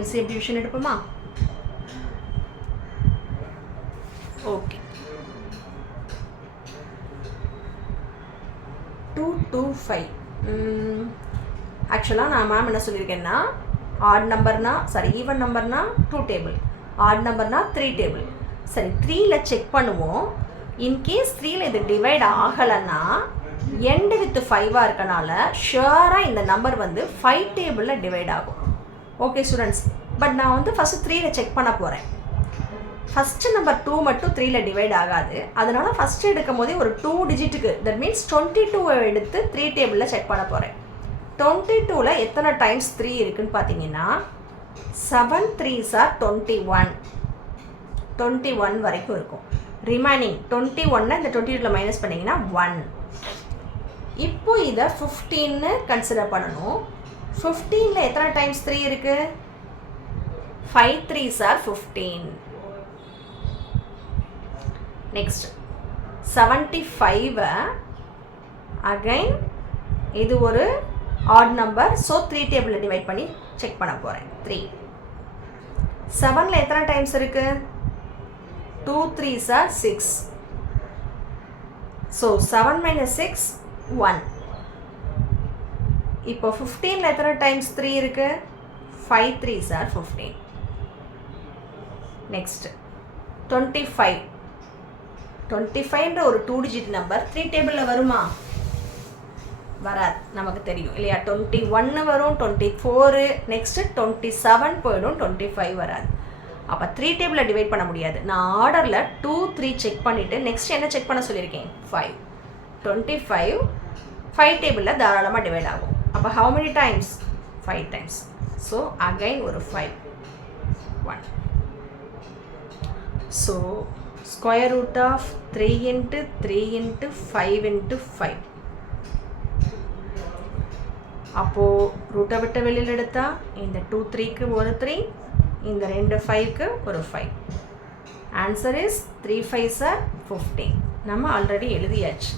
LCM division எடுப்போமா? Okay, 2 2 5. ஆக்சுவலாக நான் ma'am என்ன சொல்லியிருக்கேன்னா, ஆட் நம்பர்னா ஈவன் நம்பர்னா 2 டேபிள், ஆட் நம்பர்னா 3 டேபிள். சரி, 3ல் செக் பண்ணுவோம். இன்கேஸ் 3ல் இது டிவைட் ஆகலைன்னா எண்டு வித் 5ஆக இருக்கனால ஷுவராக இந்த நம்பர் வந்து 5 டேபிளில் டிவைட் ஆகும். ஓகே ஸ்டூடெண்ட்ஸ், பட் நான் வந்து ஃபஸ்ட்டு 3ல் செக் பண்ண போகிறேன். ஃபஸ்ட்டு நம்பர் 2 மட்டும் 3ல் டிவைட் ஆகாது. அதனால் ஃபஸ்ட்டு எடுக்கும் போதே ஒரு 2 டிஜிட்டுக்கு, தட் மீன்ஸ் 22 எடுத்து 3 டேபிளில் செக் பண்ண போகிறேன். 22ல் எத்தனை டைம்ஸ் 3 இருக்குதுன்னு பார்த்தீங்கன்னா 7 3s are 21. 21 வரைக்கும் இருக்கும். ரிமைனிங் 21 இந்த 22ல் மைனஸ் பண்ணிங்கன்னா 1. இப்போ இதை 15ன்னு கன்சிடர் பண்ணணும். 15ல் எத்தனை டைம்ஸ் 3 இருக்குது? 5 3s are 15. நெக்ஸ்ட் 75 அகைன் இது ஒரு ஆட் நம்பர், ஸோ 3 டேபிளில் டிவைட் பண்ணி செக் பண்ண போகிறேன். 3. 7ல் எத்தனை டைம்ஸ் இருக்குது? 2 3s are 6. So 7 minus 6 1. இப்போ 15ல் எத்தனை டைம்ஸ் 3 இருக்குது? 5 3s are 15. நெக்ஸ்ட் 25. 25ன்ற ஒரு 2 டிஜிட் நம்பர் 3 டேபிளில் வருமா? வராது, நமக்கு தெரியும் இல்லையா? 21 வரும், 24, நெக்ஸ்ட்டு 27 போயிடும், 25 வராது. அப்போ 3 டேபிளில் டிவைட் பண்ண முடியாது. நான் ஆர்டரில் 2 3 செக் பண்ணிவிட்டு நெக்ஸ்ட் என்ன செக் பண்ண சொல்லியிருக்கேன்? 5. 25 5 டேபிளில் தாராளமாக டிவைட் ஆகும். அப்போ how many times? 5 times. So again ஒரு 5 1. So square root of 3 into 3 into 5 into 5. அப்போது ரூட்டை விட்டு வெளியில் எடுத்தால் இந்த 2 3க்கு ஒரு 3, இந்த 2 5க்கு ஒரு 5. Answer is 3 5s are 15. நம்ம ஆல்ரெடி எழுதியாச்சு.